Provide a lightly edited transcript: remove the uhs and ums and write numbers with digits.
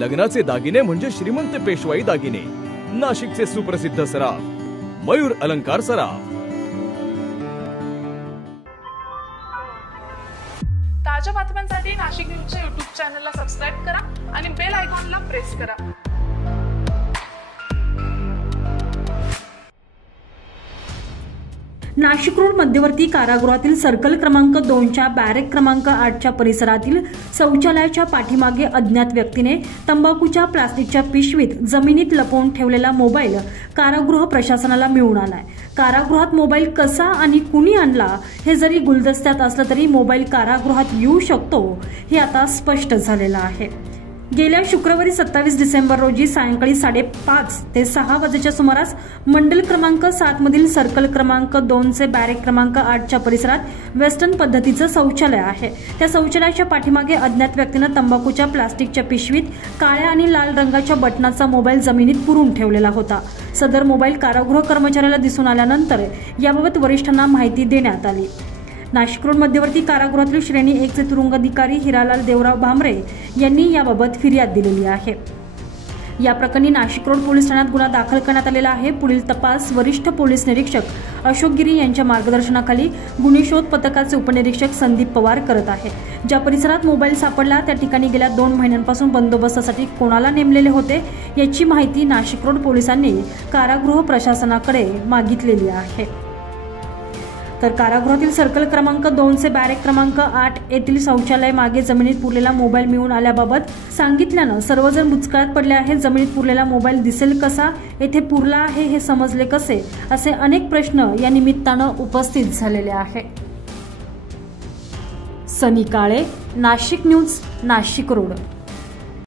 लग्नाचे दागिने म्हणजे श्रीमंत पेशवाई दागिने। नाशिकचे सुप्रसिद्ध सराफ मयूर अलंकार सराफ। ताज्या बातम्यांसाठी नाशिक न्यूजच्या YouTube चॅनलला सबस्क्राइब करा आणि बेल आयकॉनला प्रेस करा। नाशिक रोड मध्यवर्ती कारागृहातील सर्कल क्रमांक 2च्या बॅरेक क्रमांक 8च्या परिसरातील शौचालयाच्या पाठीमागे अज्ञात व्यक्तीने तंबाखूच्या प्लास्टिकच्या पिशवीत जमिनीत लपवून ठेवलेला मोबाईल कारागृह प्रशासनाला मिळून आलाय। कारागृहात मोबाईल कसा आणि कुणी आणला हे जरी गुलदस्त्यात असलं तरी मोबाईल कारागृहात येऊ शकतो हे आता स्पष्ट झालेलं आहे। गेल्या शुक्रवारी 27 डिसेंबर रोजी सायंकाळी 5:30 ते 6 वाजेच्या सुमारास मंडल क्रमांक 7 मधील सर्कल क्रमांक 2चे बॅरेक क्रमांक 8च्या परिसरात वेस्टर्न पद्धतीचं शौचालय आहे। त्या शौचालयाच्या पाठीमागे अज्ञात व्यक्तीनं तंबाखूच्या प्लास्टिकच्या पिशवीत काळ्या आणि लाल रंगाच्या बटनाचा मोबाईल जमिनीत पुरून ठेवलेला होता। सदर मोबाईल कारागृह कर्मचाऱ्याला दिसून आल्यानंतर याबाबत वरिष्ठांना माहिती देण्यात आली। नाशिक रोड मध्यवर्ती कारागृहातील श्रेणी 1चे तुरुंगाधिकारी हिरालाल देवराव भामरे यांनी याबाबत फिर्याद दिलेली आहे। या प्रकरणी नाशिक रोड पोलीस ठाण्यात गुन्हा दाखल करण्यात आलेला आहे। पुढील तपास वरिष्ठ पोलीस निरीक्षक अशोक गिरी यांच्या मार्गदर्शनाखाली गुन्हे शोध पथकाचे उपनिरीक्षक संदीप पवार करत आहे। ज्या परिसरात मोबाईल सापडला त्या ठिकाणी गेल्या 2 महिन्यांपासून बंदोबस्तासाठी कोणाला नेमलेले होते याची माहिती नाशिक रोड पोलिसांनी कारागृह प्रशासनाकडे मागितलेली आहे। तर कारागृहातील सर्कल क्रमांक 2चे बॅरेक क्रमांक 8 येथील शौचालय मागे जमिनीत पुरलेला मोबाईल मिळून आल्याबाबत सांगितल्यानं सर्वजण बुचकळ्यात पडले आहेत। जमिनीत पुरलेला मोबाईल दिसेल कसा, येथे पुरला आहे हे समजले कसे, असे अनेक प्रश्न या निमित्तानं उपस्थित झालेले आहेत। सनी काळे, नाशिक न्यूज, नाशिक रोड।